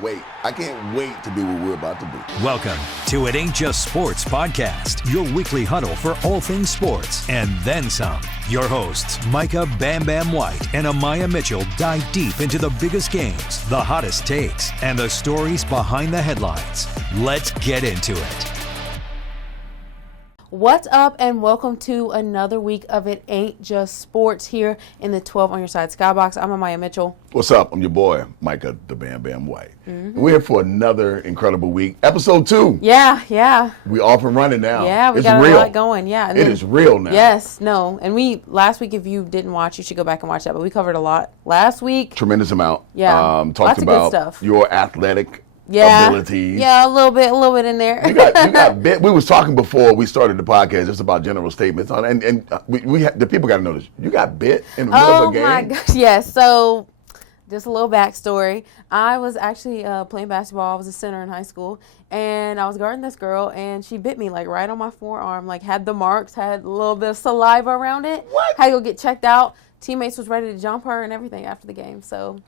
can't wait. I can't wait to do what we're about to do. Welcome to It Ain't Just Sports Podcast, your weekly huddle for all things sports and then some. Your hosts, Micah Bam-Bamm White and Amaya Mitchell, dive deep into the biggest games, the hottest takes, and the stories behind the headlines. Let's get into it. What's up, and welcome to another week of It Ain't Just Sports here in the 12 on your side skybox. I'm Amaya Mitchell. What's up? I'm your boy, Micah the Bam-Bamm White. We're here for another incredible week. Episode 2. Yeah. We off and running now. Yeah, we got a lot going. Yeah. It is real now. Yes, no. And last week, if you didn't watch, you should go back and watch that. But we covered a lot last week. Tremendous amount. Yeah. Talked Lots of good about stuff. your athletic abilities. Yeah, a little bit in there. You got bit. We was talking before we started the podcast just about general statements on, and the people got to know this. You got bit in the middle of a game. Oh my gosh, yes. So, just a little backstory. I was actually playing basketball. I was a center in high school, and I was guarding this girl, and she bit me like right on my forearm. Like had the marks, had a little bit of saliva around it. What? Had to go get checked out. Teammates was ready to jump her and everything after the game. So,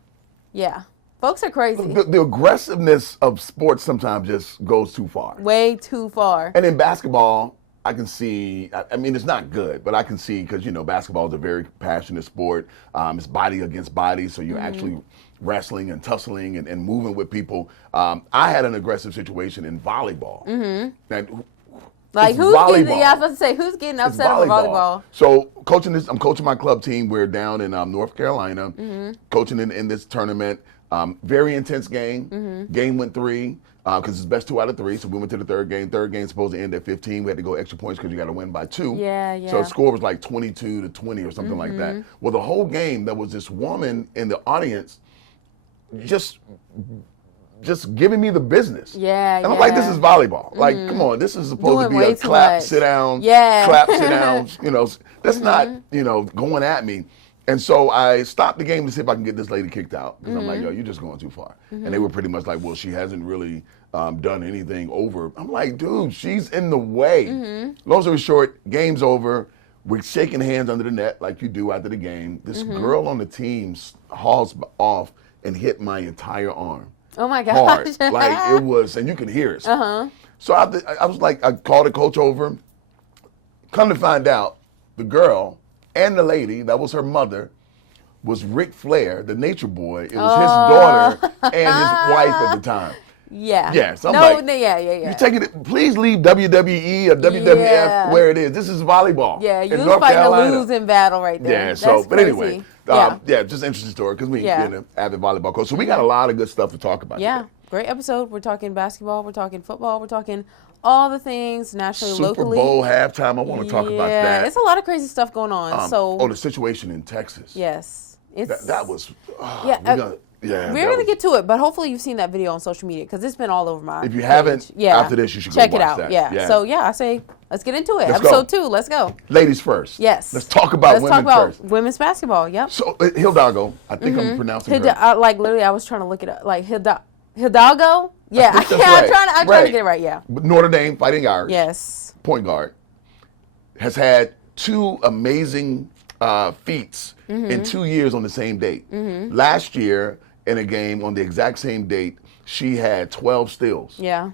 yeah. Folks are crazy. The aggressiveness of sports sometimes just goes too far. Way too far. And in basketball, I can see, I mean, it's not good, but I can see, because, basketball is a very passionate sport. It's body against body, so you're actually wrestling and tussling and moving with people. I had an aggressive situation in volleyball. Like, who's getting, I was about to say, who's getting upset over volleyball? So, I'm coaching my club team. We're down in North Carolina, coaching in this tournament. Very intense game. Game went 3 because it's best 2 out of 3. So we went to the third game. Third game supposed to end at 15. We had to go extra points because you got to win by 2. Yeah. So the score was like 22-20 or something like that. Well, the whole game, there was this woman in the audience just giving me the business. Yeah. And I'm like, this is volleyball. Like, come on, this is supposed to be a clap, sit down, clap, sit down. That's not, going at me. And so I stopped the game to see if I can get this lady kicked out. Because I'm like, yo, you're just going too far. And they were pretty much like, well, she hasn't really done anything over. I'm like, dude, she's in the way. Long story short, game's over. We're shaking hands under the net like you do after the game. This girl on the team hauls off and hit my entire arm. Oh, my gosh. Hard. Like, it was, and you could hear it. So I was like, I called the coach over. Come to find out, the girl and the lady, that was her mother, was Ric Flair, the nature boy. It was his daughter and his wife at the time. Yeah. So I'm yeah. You taking it? Please leave WWE or WWF where it is. This is volleyball. Yeah, you in was North fighting Carolina. a losing battle right there. Yeah. So, but anyway, just interesting story because being an avid volleyball coach. So we got a lot of good stuff to talk about. Yeah. Today. Great episode. We're talking basketball. We're talking football. We're talking all the things nationally, locally. Super Bowl halftime. I want to talk about that. Yeah, it's a lot of crazy stuff going on. The situation in Texas. Yes, that was. We're gonna get to it, but hopefully you've seen that video on social media because it's been all over my. If you haven't, after this you should check go it watch out. that. Yeah. So I say let's get into it. Let's Episode go. 2. Let's go. Ladies first. Yes. Let's talk about women first. Women's basketball. Yep. So Hidalgo, I think I'm pronouncing her. Literally, I was trying to look it up. Like Hidalgo. Yeah, I'm trying to get it right. Yeah. But Notre Dame, Fighting Irish. Yes. Point guard has had 2 amazing feats in 2 years on the same date. Last year, in a game on the exact same date, she had 12 steals. Yeah.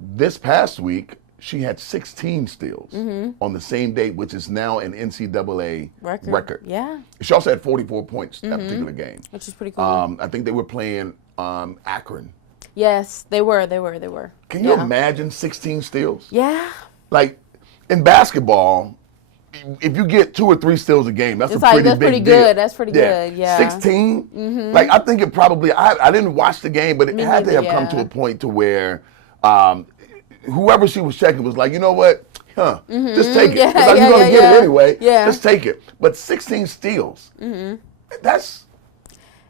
This past week, she had 16 steals on the same date, which is now an NCAA record. Yeah. She also had 44 points that particular game. Which is pretty cool. I think they were playing Akron. Yes, they were. Can you imagine 16 steals? Yeah. Like, in basketball, if you get 2 or 3 steals a game, that's pretty good. That's pretty good. Yeah. 16? Like, I think it probably, I didn't watch the game, but it had to have come to a point to where whoever she was checking was like, you know what? Just take it. You're going to get it anyway. Yeah. Just take it. But 16 steals, that's...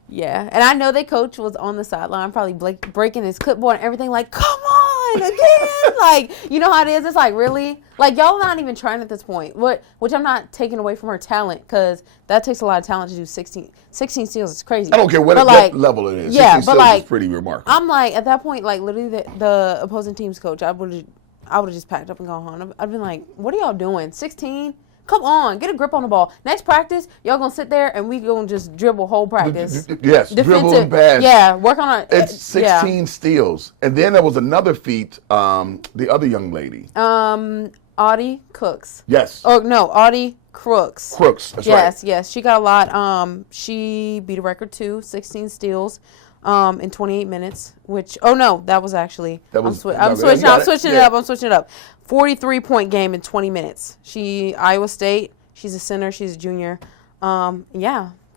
Yeah, and I know the coach was on the sideline probably breaking his clipboard and everything like, come on, again. Like, you know how it is? It's like, really? Like, y'all not even trying at this point. Which I'm not taking away from her talent because that takes a lot of talent to do 16 steals. It's crazy. I don't care what level it is. Yeah, 16 steals is pretty remarkable. I'm like, at that point, like, literally the opposing team's coach, I would have just packed up and gone home. I've been like, what are y'all doing? 16? Come on, get a grip on the ball. Next practice, y'all gonna sit there and we gonna just dribble whole practice. Yes, dribble and pass. Yeah, work on it. It's 16 steals. And then there was another feat, the other young lady. Audie Cooks. Yes. Oh, no, Audie Crooks. Crooks, that's right. Yes. She got a lot. She beat a record too, 16 steals in 28 minutes, which, that was actually, I'm switching it up. 43-point game in 20 minutes. Iowa State, she's a center, she's a junior.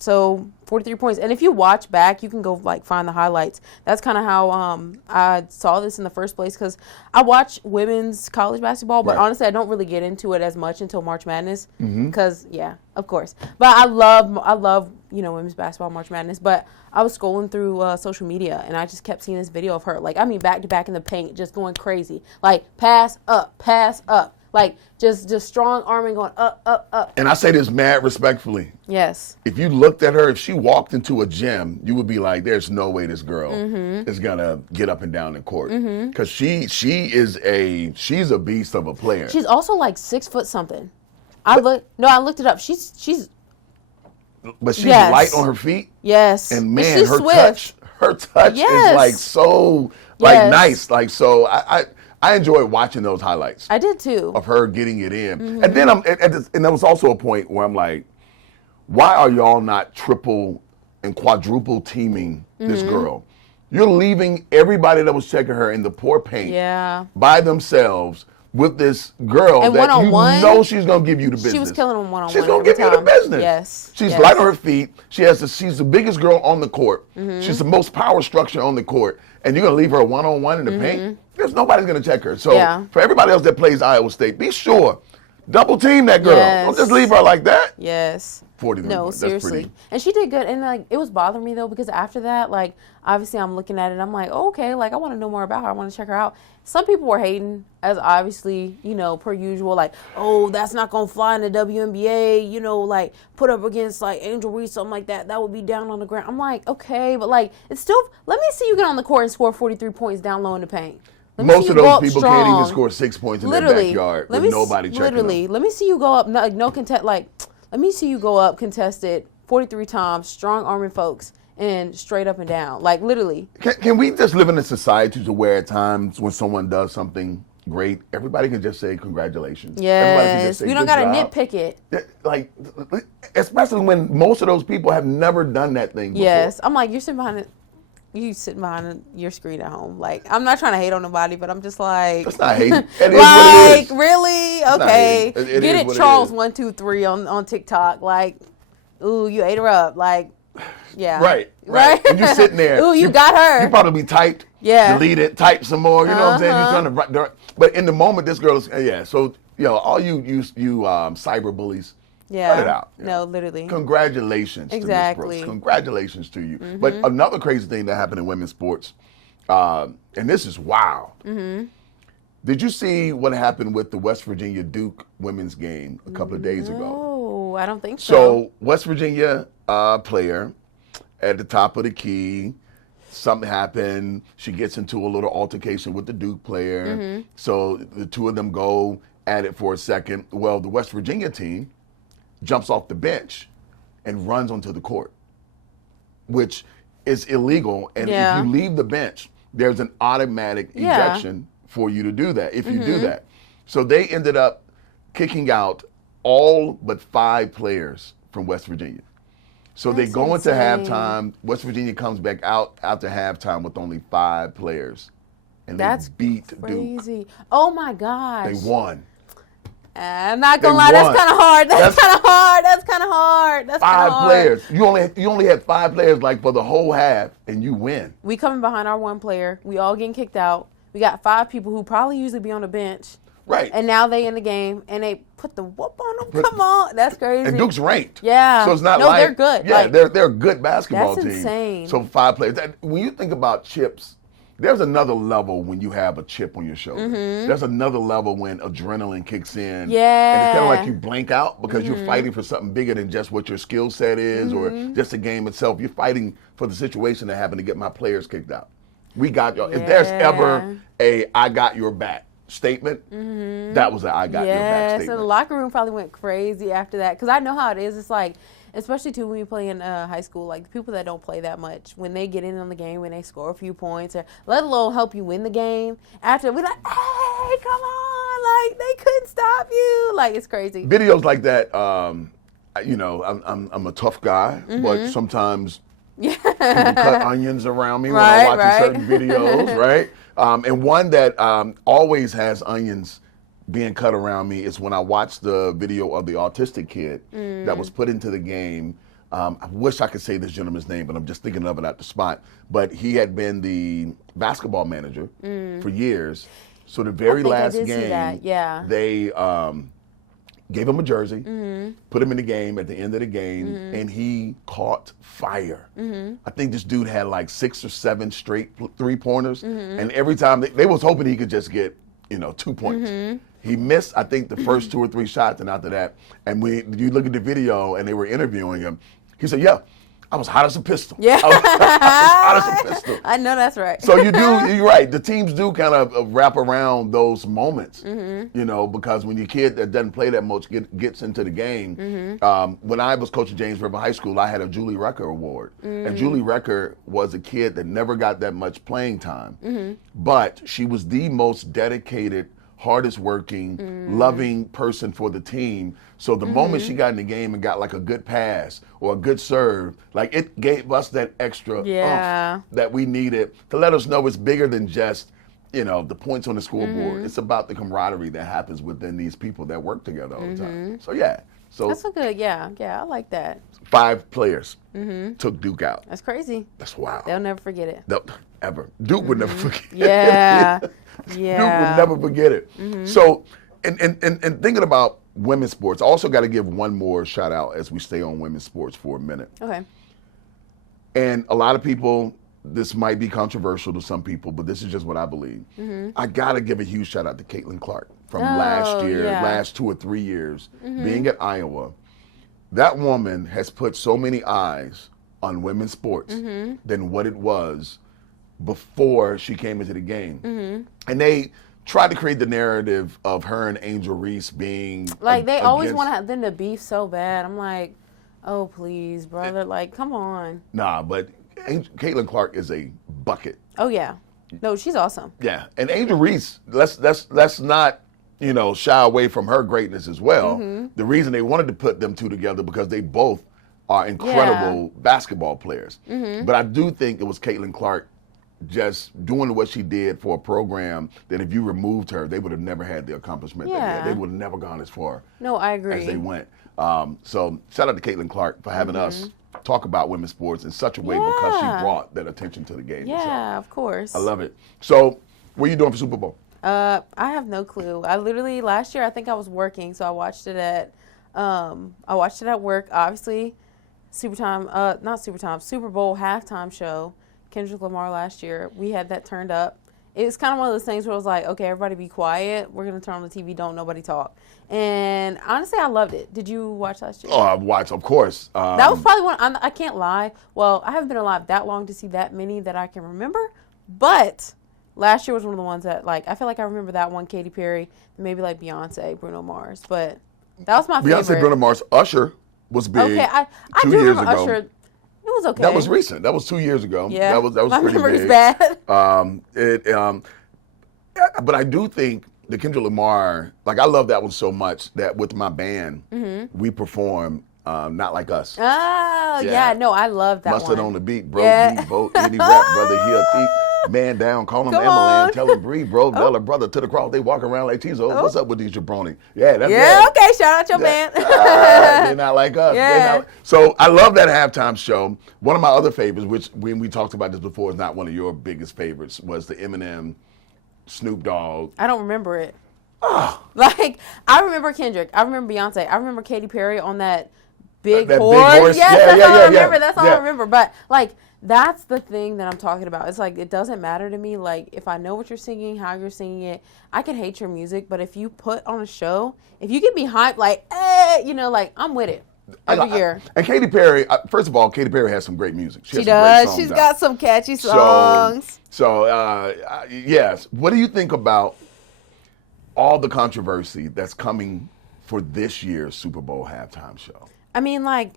So 43 points. And if you watch back, you can go find the highlights. That's kind of how I saw this in the first place, because I watch women's college basketball, but honestly, I don't really get into it as much until March Madness. Because of course. But I love women's basketball, March Madness. But I was scrolling through social media, and I just kept seeing this video of her, back to back in the paint, just going crazy, pass up. Just strong arming going up. And I say this mad respectfully. Yes. If you looked at her, if she walked into a gym, you would be like, there's no way this girl is going to get up and down in court. Because she's a beast of a player. She's also 6 foot something. I looked it up. She's But she's light on her feet. Yes. And man, her touch is so nice. I enjoyed watching those highlights. I did too. Of her getting it in. And then and there was also a point where I'm like, why are y'all not triple and quadruple teaming this girl? You're leaving everybody that was checking her in the poor paint by themselves with this girl and that you know she's going to give you the business. She was killing them one-on-one. She's going to give you the business. Yes. She's light on her feet. She's the biggest girl on the court. She's the most power structure on the court. And you're going to leave her one-on-one in the paint? There's nobody's going to check her. So for everybody else that plays Iowa State, be sure. Double team that girl. Don't just leave her like that. Yes. 43 No, points. seriously. And she did good. And it was bothering me though, because after that, obviously I'm looking at it, I'm like, okay, I want to know more about her. I want to check her out. Some people were hating, as obviously, per usual, that's not going to fly in the WNBA, put up against Angel Reese, something like that. That would be down on the ground. I'm like, okay, but it's still, let me see you get on the court and score 43 points down low in the paint. Most of those people can't even score 6 points in their backyard with nobody checking them. Let me see you go up, no contest, let me see you go up contested 43 times, strong arming folks, and straight up and down. Literally. Can we just live in a society to where at times when someone does something great, everybody can just say congratulations? Yes. We don't got to nitpick it. Especially when most of those people have never done that thing before. Yes. I'm like, you're sitting behind your screen at home. I'm not trying to hate on nobody, but I'm just like, that's not hating. It is what it is. Really? Okay. Get it, Charles 123 on TikTok. Ooh, you ate her up. Yeah. Right. And you're sitting there. Ooh, you got her. You probably typed. Yeah. Delete it. Type some more. You know what I'm saying? You're trying to. But in the moment, this girl is. So all you cyber bullies. Yeah. Cut it out. No, literally. Congratulations to Ms. Brooks. Congratulations to you. But another crazy thing that happened in women's sports, and this is wild. Did you see what happened with the West Virginia Duke women's game a couple of days ago? No, I don't think so. So West Virginia player at the top of the key, something happened. She gets into a little altercation with the Duke player. So the two of them go at it for a second. Well, the West Virginia team jumps off the bench and runs onto the court, which is illegal. And if you leave the bench, there's an automatic ejection for you to do that, if you do that. So they ended up kicking out all but 5 players from West Virginia. So they go into halftime. West Virginia comes back out after halftime with only 5 players. And they beat Duke. Oh, my gosh. They won. I'm not gonna lie, that's kind of hard. That's kind of hard. 5 players. You only had 5 players for the whole half, and you win. We coming behind our 1 player. We all getting kicked out. We got 5 people who probably usually be on the bench. Right. And now they in the game, and they put the whoop on them. Come on, that's crazy. And Duke's ranked. Yeah. So it's not they're good. Yeah, they're a good basketball team. That's insane. So 5 players. When you think about chips, there's another level when you have a chip on your shoulder. There's another level when adrenaline kicks in. Yeah. And it's kind of like you blank out because you're fighting for something bigger than just what your skill set is or just the game itself. You're fighting for the situation that happened to get my players kicked out. We got y'all. If there's ever I got your back statement, that was I got your back statement. So the locker room probably went crazy after that. Because I know how it is. It's like, especially too when you play in high school, like the people that don't play that much, when they get in on the game, when they score a few points, or let alone help you win the game, after we're like, hey, come on, like they couldn't stop you. Like it's crazy. Videos like that, you know, I'm a tough guy, but sometimes people cut onions around me when I'm watching certain videos, right? And one that always has onions being cut around me is when I watched the video of the autistic kid that was put into the game. I wish I could say this gentleman's name, but I'm just thinking of it at the spot. But he had been the basketball manager for years. So the very last game, they gave him a jersey, put him in the game at the end of the game, and he caught fire. I think this dude had like 6 or 7 straight 3-pointers, and every time they was hoping he could just get, you know, 2 points. He missed, I think, the first 2 or 3 shots, and after that, and when you look at the video and they were interviewing him, he said, yeah, I was hot as a pistol. Yeah. I was hot as a pistol. I know that's right. So you're right. The teams do kind of wrap around those moments, you know, because when your kid that doesn't play that much gets into the game. When I was coaching James River High School, I had a Julie Recker Award. And Julie Recker was a kid that never got that much playing time, but she was the most dedicated, hardest working, loving person for the team. So the moment she got in the game and got like a good pass or a good serve, like it gave us that extra oomph that we needed to let us know it's bigger than just, you know, the points on the scoreboard. It's about the camaraderie that happens within these people that work together all the time. So yeah. So that's a good, yeah, I like that. 5 players took Duke out. That's crazy. That's wild. They'll never forget it. No, ever. Duke would never forget it. Yeah. Duke would never forget it. So, and thinking about women's sports, I also got to give one more shout out as we stay on women's sports for a minute. Okay. And a lot of people, this might be controversial to some people, but this is just what I believe. I got to give a huge shout out to Caitlin Clark from last year, last 2 or 3 years, being at Iowa. That woman has put so many eyes on women's sports than what it was before she came into the game. And they tried to create the narrative of her and Angel Reese being like they always want them to beef so bad. I'm like, oh please, brother, like come on. Nah, but Caitlin Clark is a bucket. Oh yeah, no, she's awesome. Yeah, and Angel Reese, let's not, you know, shy away from her greatness as well. The reason they wanted to put them two together because they both are incredible basketball players. But I do think it was Caitlin Clark just doing what she did for a program that if you removed her, they would have never had the accomplishment they had. They would have never gone as far as they went. So shout out to Caitlin Clark for having us talk about women's sports in such a way because she brought that attention to the game. Yeah, of course. I love it. So what are you doing for Super Bowl? I have no clue. I literally, last year, I think I was working, so I watched it at work, obviously. Super Bowl halftime show. Kendrick Lamar last year, we had that turned up. It was kind of one of those things where it was like, okay, everybody be quiet. We're going to turn on the TV. Don't nobody talk. And honestly, I loved it. Did you watch last year? Oh, I watched, of course. That was probably one, I can't lie. Well, I haven't been alive that long to see that many that I can remember. But last year was one of the ones that, like, I feel like I remember that one, Katy Perry, maybe like Beyonce, Bruno Mars. But that was my favorite. Beyonce, Bruno Mars, Usher was big. Okay, I 2 years ago. Usher. It was okay. That was recent. That was 2 years ago. Yeah, that was my pretty memory's big. Bad. But I do think the Kendrick Lamar, like I love that one so much that with my band, we perform Not Like Us. Oh, yeah. No, I love that Mustard one. on the beat, bro. Yeah. Vote any rap, brother. He a thief. Man down, call him Emily, tell him breathe, bro. Tell her brother to the cross. They walk around like Tizo. What's up with these jabroni? Yeah, that's okay. Shout out your band. They're not like us. Yeah. So I love that halftime show. One of my other favorites, which when we talked about this before, is not one of your biggest favorites, was the Eminem, Snoop Dogg. I don't remember it. Like, I remember Kendrick. I remember Beyonce. I remember Katy Perry on that big horse. Yes, that's all I remember. That's all I remember. But, like, that's the thing that I'm talking about. It's like, it doesn't matter to me. Like, if I know what you're singing, how you're singing it, I can hate your music. But if you put on a show, if you get me hyped, like, you know, like, I'm with it. Every year. And Katy Perry, first of all, Katy Perry has some great music. She does. She's got some catchy songs. So, yes. What do you think about all the controversy that's coming for this year's Super Bowl halftime show? I mean, like,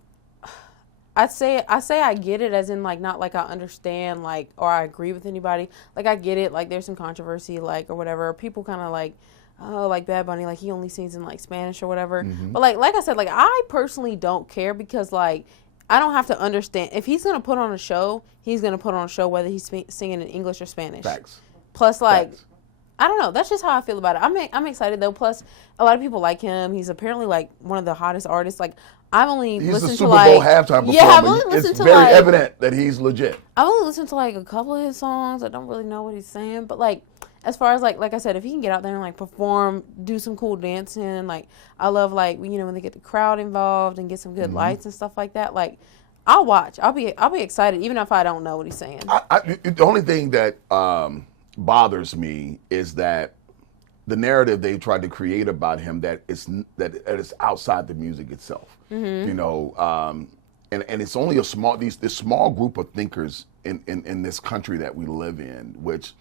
I say I get it, as in, like, not like I understand, like, or I agree with anybody. Like, I get it, like, there's some controversy, like, or whatever. People kind of like, oh, like Bad Bunny, like, he only sings in, like, Spanish or whatever. But like I said, like, I personally don't care, because, like, I don't have to understand. If he's gonna put on a show, he's gonna put on a show whether he's singing in English or Spanish. Facts. Plus, like, Facts. I don't know. That's just how I feel about it. I'm excited though. Plus, a lot of people like him. He's apparently like one of the hottest artists. Like, I've only listened to like, he's a Super Bowl halftime performer. Yeah, I've only listened to it's very like, evident that he's legit. I've only listened to like a couple of his songs. I don't really know what he's saying, but like, as far as like I said, if he can get out there and like perform, do some cool dancing, like, I love, like, you know, when they get the crowd involved and get some good lights and stuff like that. Like, I'll watch. I'll be excited even if I don't know what he's saying. The only thing that bothers me is that the narrative they tried to create about him that it's outside the music itself. You know, and it's only this small group of thinkers in this country that we live in, which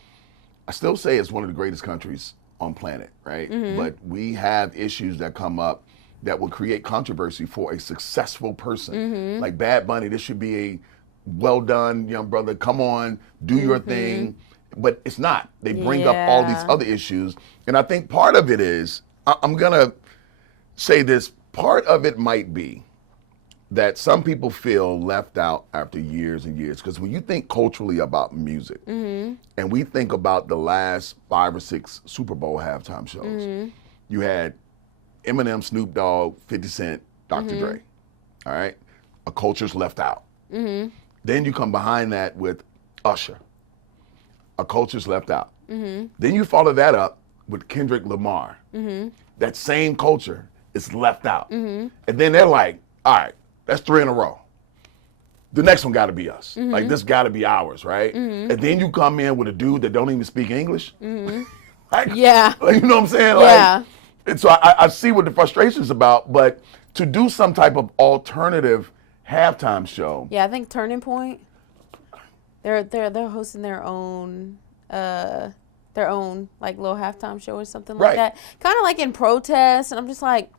I still say is one of the greatest countries on planet, right? But we have issues that come up that will create controversy for a successful person. Like Bad Bunny, this should be a well done, young brother, come on, do your thing. But it's not. They bring up all these other issues. And I think part of it is, I'm going to say this, part of it might be that some people feel left out after years and years. Because when you think culturally about music, and we think about the last 5 or 6 Super Bowl halftime shows, you had Eminem, Snoop Dogg, 50 Cent, Dr. Dre. All right? A culture's left out. Then you come behind that with Usher. A culture's left out. Then you follow that up with Kendrick Lamar. That same culture is left out. And then they're like, all right, that's 3 in a row. The next one got to be us. Like, this got to be ours, right? And then you come in with a dude that don't even speak English. Like, like, you know what I'm saying? Like, and so I see what the frustration is about, but to do some type of alternative halftime show. Yeah, I think Turning Point, they're hosting their own like little halftime show or something like that. Kind of like in protest, and I'm just like,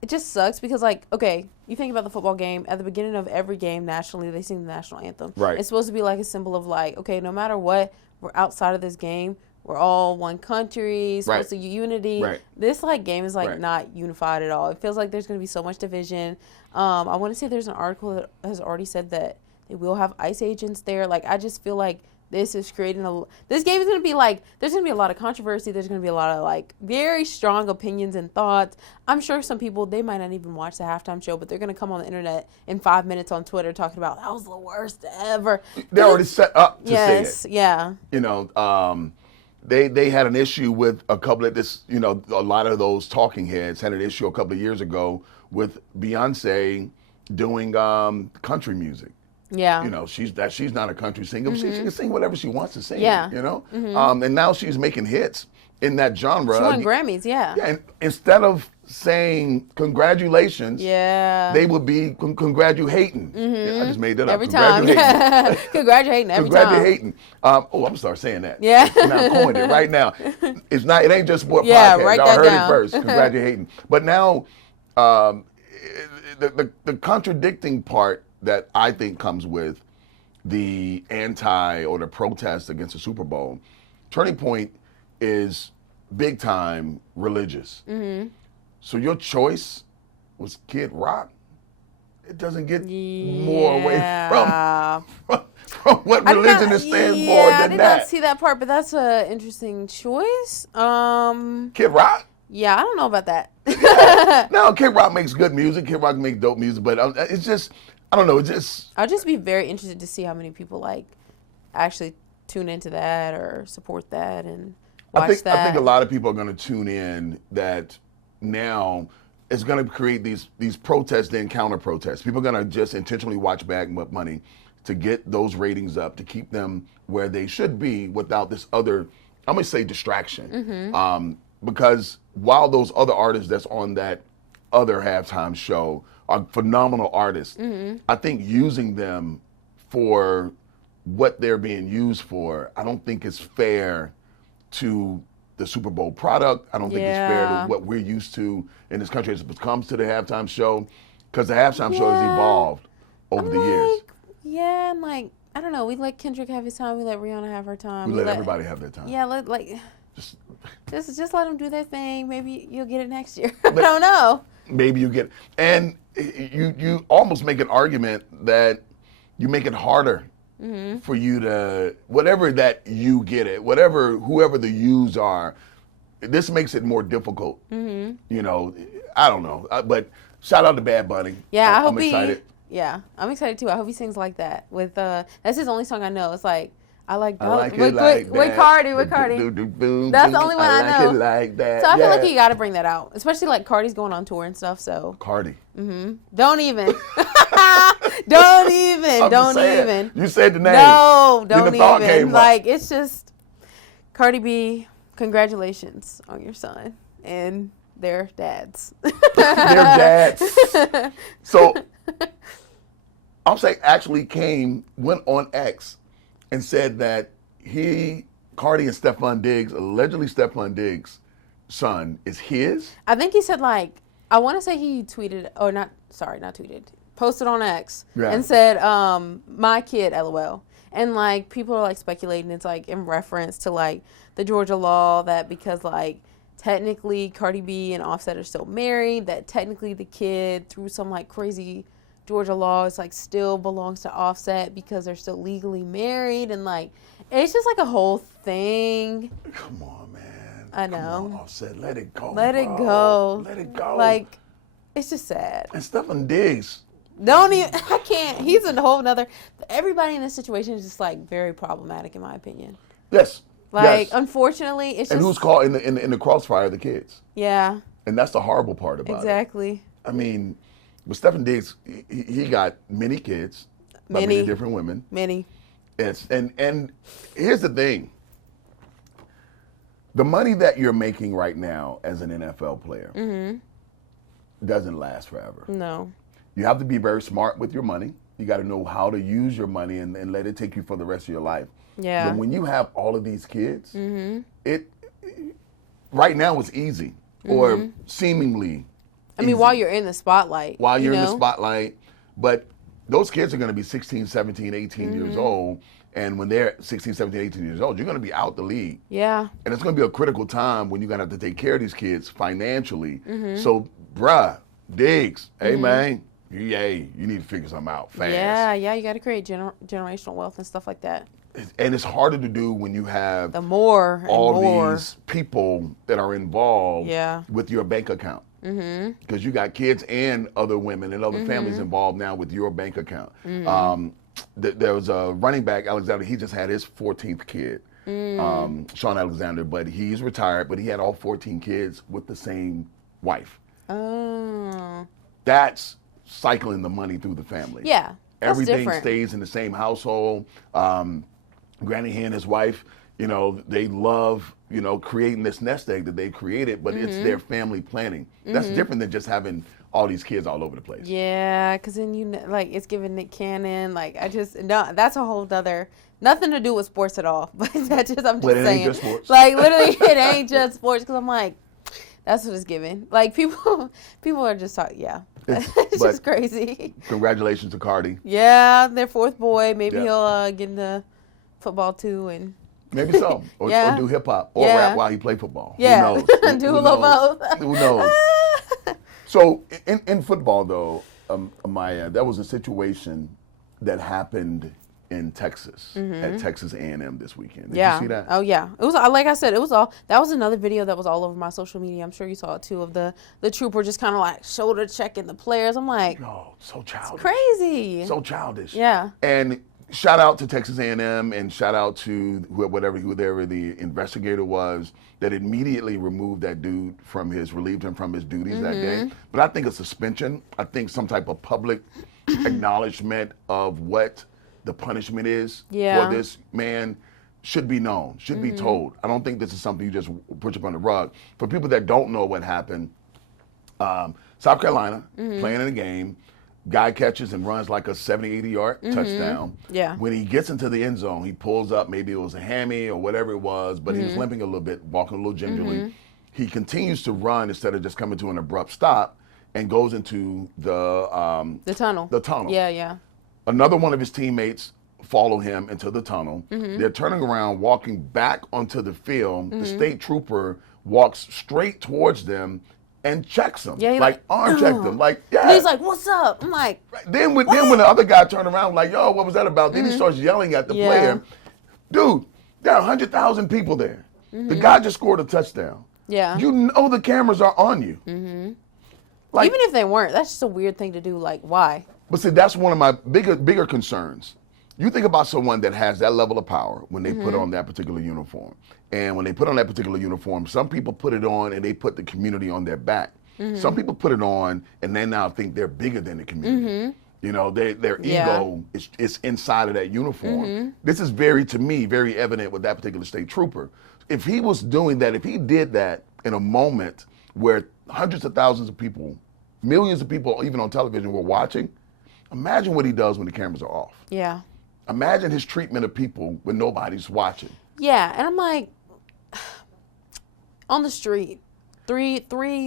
it just sucks because, like, okay, you think about the football game, at the beginning of every game nationally, they sing the national anthem. It's supposed to be like a symbol of, like, okay, no matter what, we're outside of this game. We're all one country, supposed to unity. This, like, game is, like, not unified at all. It feels like there's going to be so much division. I want to say there's an article that has already said that they will have ICE agents there. Like, I just feel like this is creating this game is going to be, like, there's going to be a lot of controversy. There's going to be a lot of, like, very strong opinions and thoughts. I'm sure some people, they might not even watch the halftime show, but they're going to come on the internet in 5 minutes on Twitter talking about, that was the worst ever. They're already set up to say it. Yeah. You know, They had an issue with a couple of this, you know, a lot of those talking heads had an issue a couple of years ago with Beyonce doing country music. Yeah. You know, she's not a country singer. She can sing whatever she wants to sing. Yeah. You know? And now she's making hits in that genre. She won Grammys, Yeah, and instead of saying congratulations, they would be congratulating. I just made that every up. Time. Congratulating every time. Congratulating. I'm gonna start saying that. Yeah. And I'm coined it right now. It ain't just sport podcast. Write Y'all that heard down. it first. Congratulating. But now, the contradicting part that I think comes with the anti or the protest against the Super Bowl, Turning Point is big time religious. So your choice was Kid Rock. It doesn't get more away from what religion it stands for than that. I did not see that part, but that's an interesting choice. Kid Rock? Yeah, I don't know about that. No, Kid Rock makes good music. Kid Rock makes dope music, but it's just, I don't know. It just. I'll just be very interested to see how many people like actually tune into that or support that and watch that. I think a lot of people are going to tune in that now. It's going to create these protests, then counter protests. People are going to just intentionally watch Bag Money to get those ratings up, to keep them where they should be without this other, I'm going to say distraction. Because while those other artists that's on that other halftime show are phenomenal artists, I think using them for what they're being used for, I don't think it's fair to the Super Bowl product. I don't think it's fair to what we're used to in this country as it comes to the halftime show, because the halftime show has evolved over the years. Yeah, and like, I don't know. We let Kendrick have his time. We let Rihanna have her time. We let everybody have their time. Yeah, just let them do their thing. Maybe you'll get it next year. I don't know. Maybe you get it. And you almost make an argument that you make it harder for you to, whatever that you get it, whoever the yous are, this makes it more difficult. You know, I don't know. But shout out to Bad Bunny. Yeah, I'm excited. Yeah, I'm excited too. I hope he sings like that. That's his only song I know. It's like, I like with Cardi. That's the only one I know. It like that. So I feel like you got to bring that out, especially like Cardi's going on tour and stuff. So Cardi. Don't even. Don't even. You said the name. No, don't even. Came like, it's just, Cardi B, congratulations on your son and their dads. Their dads. So, I'm saying actually went on X and said that Cardi and Stefon Diggs, allegedly Stefon Diggs' son, is his. I think he said, like, I want to say he tweeted, or not tweeted, posted on X and said, my kid, LOL. And, like, people are, like, speculating it's, like, in reference to, like, the Georgia law that because, like, technically Cardi B and Offset are still married, that technically the kid, through some, like, crazy Georgia law, is like still belongs to Offset because they're still legally married, and like it's just like a whole thing. Come on, man. I know. Come on, Offset, let it go. Let it go. Let it go. Like, it's just sad. And Stefon Diggs. Don't even. I can't. He's in a whole nother. Everybody in this situation is just like very problematic, in my opinion. Yes. Like, unfortunately, it's and just. Who's caught in the crossfire? The kids. Yeah. And that's the horrible part about it. Exactly. I mean. But Stefon Diggs, he got many kids, many different women. Many. And here's the thing. The money that you're making right now as an NFL player doesn't last forever. No. You have to be very smart with your money. You got to know how to use your money and let it take you for the rest of your life. Yeah. But when you have all of these kids, right now it's easy or seemingly I mean, while you're in the spotlight. While you're in the spotlight. But those kids are going to be 16, 17, 18 years old. And when they're 16, 17, 18 years old, you're going to be out the league. Yeah. And it's going to be a critical time when you're going to have to take care of these kids financially. So, Diggs, hey, man, you need to figure something out fast. Yeah, you got to create generational wealth and stuff like that. And it's harder to do when you have all these people that are involved with your bank account. Because you got kids and other women and other families involved now with your bank account. There was a running back, Alexander. He just had his 14th kid, Sean Alexander. But he's retired. But he had all 14 kids with the same wife. Oh. That's cycling the money through the family. Yeah, everything stays in the same household. Granny and his wife, they love, creating this nest egg that they've created, but it's their family planning. That's different than just having all these kids all over the place. Yeah, because then it's giving Nick Cannon, that's a whole other, nothing to do with sports at all. But I'm just saying. It ain't just sports. Like, literally, it ain't just sports, because I'm like, that's what it's giving. Like, people are just talking, it's just crazy. Congratulations to Cardi. Yeah, their fourth boy. Maybe he'll get into football too, and maybe so, or do hip hop or rap while he play football. Yeah, who knows? do a little both. Who knows? So in football though, Amaya, that was a situation that happened in Texas at Texas A&M this weekend. Did you see that? Oh yeah, it was like I said, it was all. That was another video that was all over my social media. I'm sure you saw it too, of the trooper just kind of like shoulder checking the players. I'm like, oh, so childish, crazy, so childish. Yeah, and. Shout out to Texas A&M and shout out to whoever the investigator was that immediately removed that dude relieved him from his duties that day. But I think a suspension, I think some type of public acknowledgement of what the punishment is for this man should be known, should be told. I don't think this is something you just push up on the rug. For people that don't know what happened, South Carolina playing in a game, Guy catches and runs like a 70, 80-yard touchdown. Yeah. When he gets into the end zone, he pulls up. Maybe it was a hammy or whatever it was, but he was limping a little bit, walking a little gingerly. He continues to run instead of just coming to an abrupt stop and goes into the tunnel. The tunnel. Yeah, yeah. Another one of his teammates follow him into the tunnel. They're turning around, walking back onto the field. The state trooper walks straight towards them and checks them. Yeah, like arm checked them. Like, yeah. And he's like, "What's up?" I'm like, then when the other guy turned around, like, "Yo, what was that about?" Then he starts yelling at the player. Dude, there are 100,000 people there. The guy just scored a touchdown. Yeah. You know the cameras are on you. Like, even if they weren't, that's just a weird thing to do. Like, why? But see, that's one of my bigger concerns. You think about someone that has that level of power when they put on that particular uniform. And when they put on that particular uniform, some people put it on and they put the community on their back. Some people put it on and they now think they're bigger than the community. You know, their ego is inside of that uniform. This is to me, very evident with that particular state trooper. If he was doing that, if he did that in a moment where hundreds of thousands of people, millions of people, even on television, were watching, imagine what he does when the cameras are off. Yeah. Imagine his treatment of people when nobody's watching. Yeah, and I'm like, on the street, three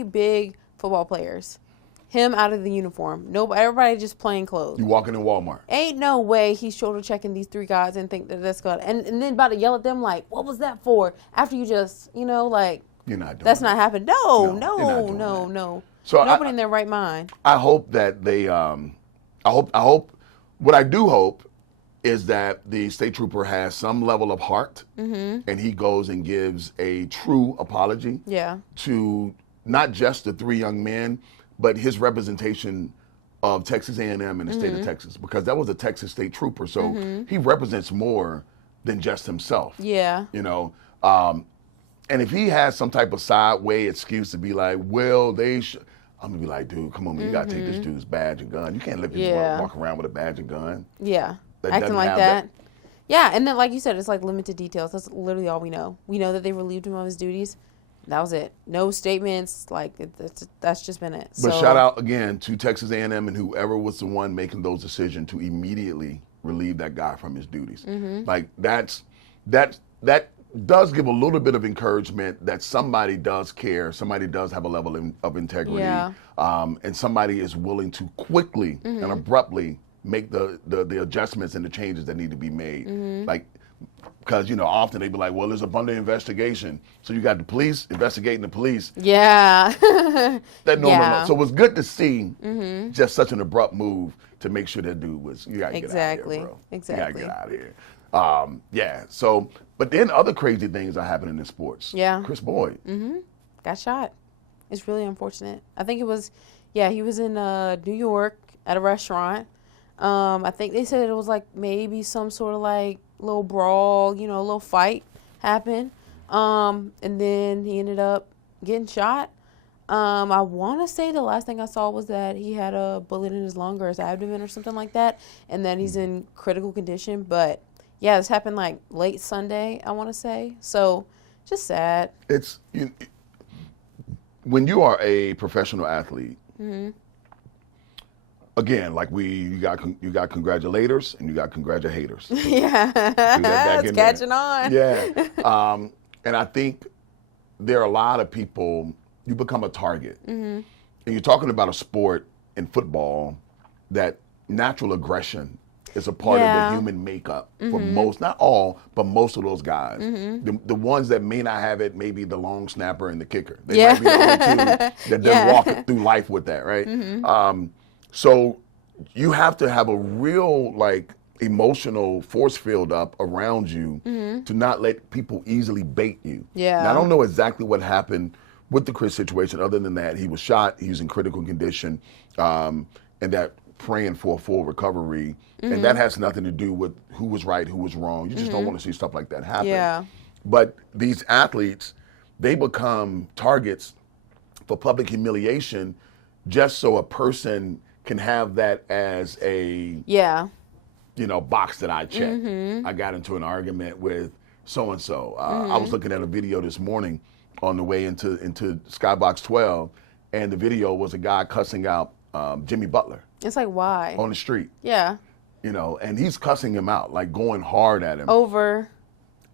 big football players, him out of the uniform, everybody just plain clothes. You walking in Walmart. Ain't no way he's shoulder checking these three guys and think that that's good. And then about to yell at them like, "What was that for?" After you just, like, you're not doing that's that. not happening. No. So nobody in their right mind. I hope that they. I hope. What I do hope is that the state trooper has some level of heart, and he goes and gives a true apology. Yeah. To not just the three young men, but his representation of Texas A&M and the state of Texas, because that was a Texas state trooper, so he represents more than just himself. Yeah. And if he has some type of sideway excuse to be like, well, they should, I'm gonna be like, dude, come on, man, you gotta take this dude's badge and gun. You can't let people walk around with a badge and gun. Yeah, acting like that. Yeah, and then like you said, it's like limited details. That's literally all we know. We know that they relieved him of his duties. That was it. No statements. Like that's just been it. But shout out again to Texas A&M and whoever was the one making those decisions to immediately relieve that guy from his duties. Like that does give a little bit of encouragement that somebody does care, somebody does have a level of integrity, and somebody is willing to quickly and abruptly make the adjustments and the changes that need to be made. Like, because, often they be like, well, there's a bunch of investigation. So you got the police investigating the police. Yeah. No. So it was good to see just such an abrupt move to make sure that dude was, you got to get out of here, bro. Exactly. You got to get out of here. So, but then other crazy things are happening in sports. Yeah. Kris Boyd. Got shot. It's really unfortunate. I think it was, he was in New York at a restaurant. I think they said it was like maybe some sort of like little brawl, a little fight happened. And then he ended up getting shot. I want to say the last thing I saw was that he had a bullet in his lung or his abdomen or something like that. And then he's in critical condition. But yeah, this happened like late Sunday, I want to say. So just sad. It's when you are a professional athlete, again, like you got congratulators and you got congratulators. Yeah, it's catching on. Yeah, and I think there are a lot of people, you become a target. And you're talking about a sport in football that natural aggression is a part of the human makeup for most, not all, but most of those guys. The ones that may not have it, maybe the long snapper and the kicker. They might be the only two that doesn't walk through life with that, right? So you have to have a real emotional force field up around you to not let people easily bait you. Yeah. Now, I don't know exactly what happened with the Kris situation other than that he was shot, he was in critical condition, and that praying for a full recovery. And that has nothing to do with who was right, who was wrong. You just don't want to see stuff like that happen. Yeah. But these athletes, they become targets for public humiliation just so a person can have that as a box that I check. I got into an argument with so-and-so. I was looking at a video this morning on the way into Skybox 12, and the video was a guy cussing out Jimmy Butler. It's like, why? On the street. Yeah. And he's cussing him out, like going hard at him. Over.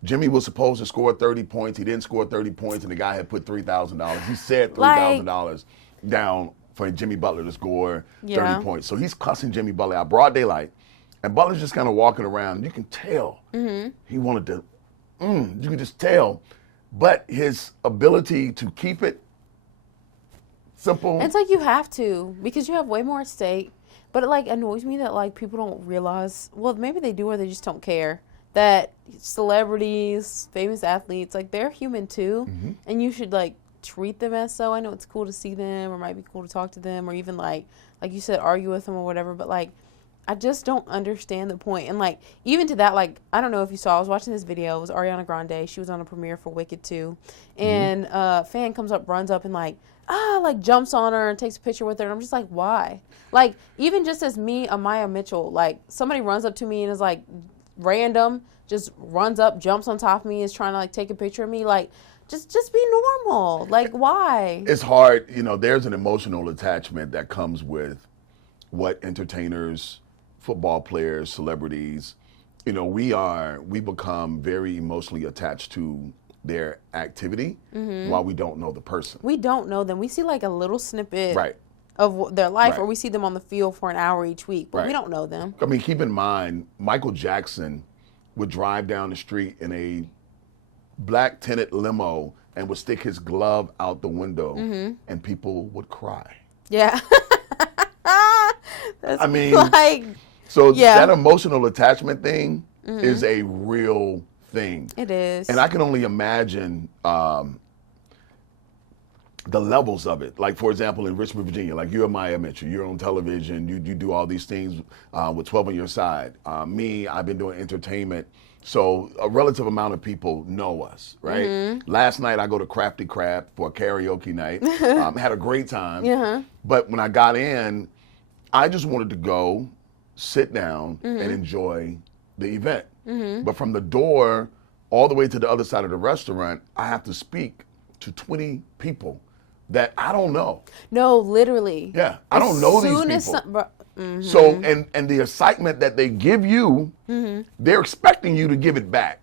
Jimmy was supposed to score 30 points. He didn't score 30 points, and the guy had put $3,000. He said $3,000 down for Jimmy Butler to score 30 points. So he's cussing Jimmy Butler out broad daylight. And Butler's just kind of walking around. You can tell he wanted to, you can just tell. But his ability to keep it simple. It's like you have to, because you have way more at stake. But it like annoys me that like people don't realize, well, maybe they do or they just don't care, that celebrities, famous athletes, like they're human too. And you should like treat them as so. I know it's cool to see them or might be cool to talk to them or even like you said, argue with them or whatever. But like, I just don't understand the point. And, like, even to that, like, I don't know if you saw, I was watching this video. It was Ariana Grande. She was on a premiere for Wicked 2. And a fan comes up, runs up, and, like, jumps on her and takes a picture with her. And I'm just like, why? Like, even just as me, Amaya Mitchell, like, somebody runs up to me and is, like, random, just runs up, jumps on top of me, is trying to, like, take a picture of me. Like, just be normal. Like, why? It's hard. There's an emotional attachment that comes with what entertainers, football players, celebrities, we become very emotionally attached to their activity while we don't know the person. We don't know them. We see like a little snippet of their life or we see them on the field for an hour each week, but we don't know them. I mean, keep in mind, Michael Jackson would drive down the street in a black tinted limo and would stick his glove out the window and people would cry. Yeah. I mean, like, so that emotional attachment thing is a real thing. It is. And I can only imagine the levels of it. Like, for example, in Richmond, Virginia, like you're Amaya Mitchell, you're on television, you do all these things with 12 on your side. Me, I've been doing entertainment. So a relative amount of people know us, right? Last night I go to Crafty Crab for a karaoke night. Had a great time. But when I got in, I just wanted to go, sit down, and enjoy the event. But from the door all the way to the other side of the restaurant, I have to speak to 20 people that I don't know. No, literally. Yeah, I don't know these people. So, and the excitement that they give you, they're expecting you to give it back.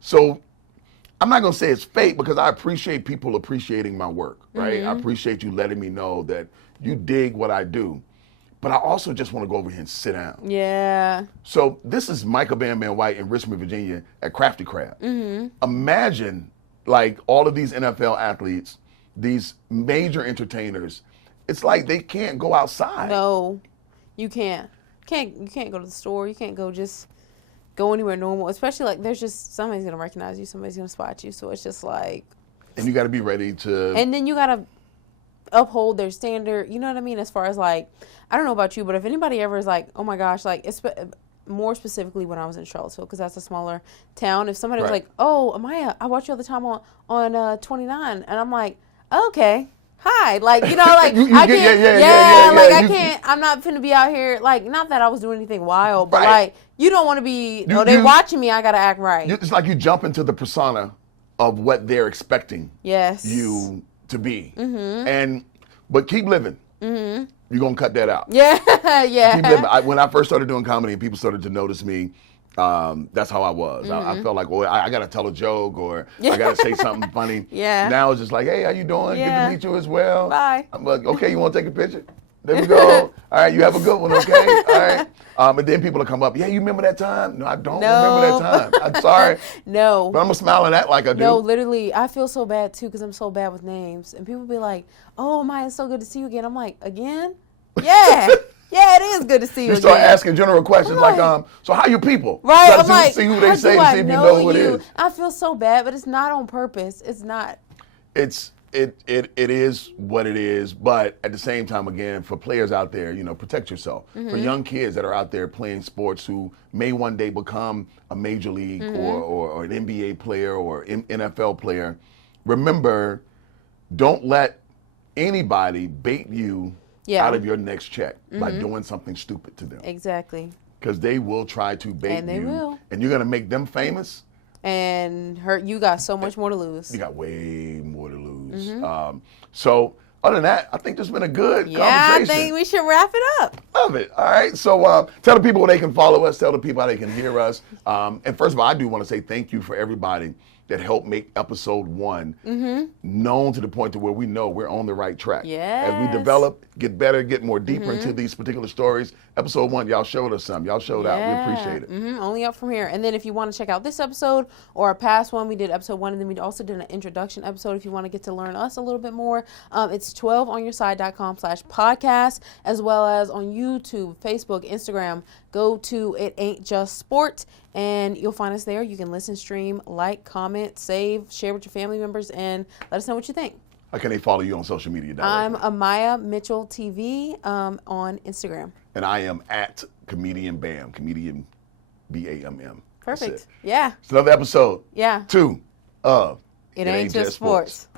So I'm not going to say it's fake because I appreciate people appreciating my work, right? I appreciate you letting me know that you dig what I do. But I also just want to go over here and sit down. Yeah. So this is Micah Bam-Bamm White in Richmond, Virginia at Crafty Crab. Imagine like all of these NFL athletes, these major entertainers, it's like they can't go outside. No, you can't. You can't go to the store. You can't go anywhere normal. Especially like there's just somebody's gonna recognize you, somebody's gonna spot you. So it's just like. And you got to be ready to. And then you got to uphold their standard. You know what I mean? As far as like, I don't know about you, but if anybody ever is like, oh my gosh, like more specifically when I was in Charlottesville, because that's a smaller town. If somebody was like, oh, Amaya, I watch you all the time on 29, and I'm like, okay. Hi, like, like I can't, I can't, I'm not finna be out here, like, not that I was doing anything wild, but like, you don't want to be, they watching me, I gotta act right. It's like you jump into the persona of what they're expecting you to be. But keep living. You're gonna cut that out. Yeah. Keep living. When I first started doing comedy and people started to notice me, that's how I was. I felt like, well, I got to tell a joke or I got to say something funny. Now it's just like, hey, how you doing? Good to meet you as well. Bye. I'm like, okay, you want to take a picture? There we go. All right, you have a good one, okay? All right. And then people will come up, yeah, you remember that time? No, I don't remember that time. I'm sorry. No. But I'm going to smile and act like I do. No, literally, I feel so bad, too, because I'm so bad with names. And people be like, oh, Maya, it's so good to see you again. I'm like, again? Yeah. Yeah, it is good to see you. You start asking general questions like, so how you people? Right, I'm like, see who they say to see if you know who it is. I feel so bad, but it's not on purpose. It's not. It is what it is, but at the same time, again, for players out there, protect yourself. For young kids that are out there playing sports who may one day become a major league or an NBA player or NFL player, remember, don't let anybody bait you out of your next check by doing something stupid to them. Exactly. Because they will try to bait you. And they will. And you're going to make them famous. And you got so much more to lose. You got way more to lose. So other than that, I think there's been a good conversation. Yeah, I think we should wrap it up. love it. All right. So tell the people where they can follow us. Tell the people how they can hear us. And first of all, I do want to say thank you for everybody that helped make episode 1 known to the point to where we know we're on the right track. Yes. As we develop, get better, get more deeper into these particular stories. Episode 1, y'all showed us some. Y'all showed out. We appreciate it. Only up from here. And then if you want to check out this episode or a past one, we did episode 1, and then we also did an introduction episode if you want to get to learn us a little bit more. It's 12onyourside.com/podcast, as well as on YouTube, Facebook, Instagram. Go to It Ain't Just Sport, and you'll find us there. You can listen, stream, like, comment, save, share with your family members, and let us know what you think. How can they follow you on social media directly? I'm Amaya Mitchell TV on Instagram. And I am at Comedian Bam, Comedian Bamm. Perfect. Yeah. It's another episode. Yeah. 2 of It Ain't Just Sports.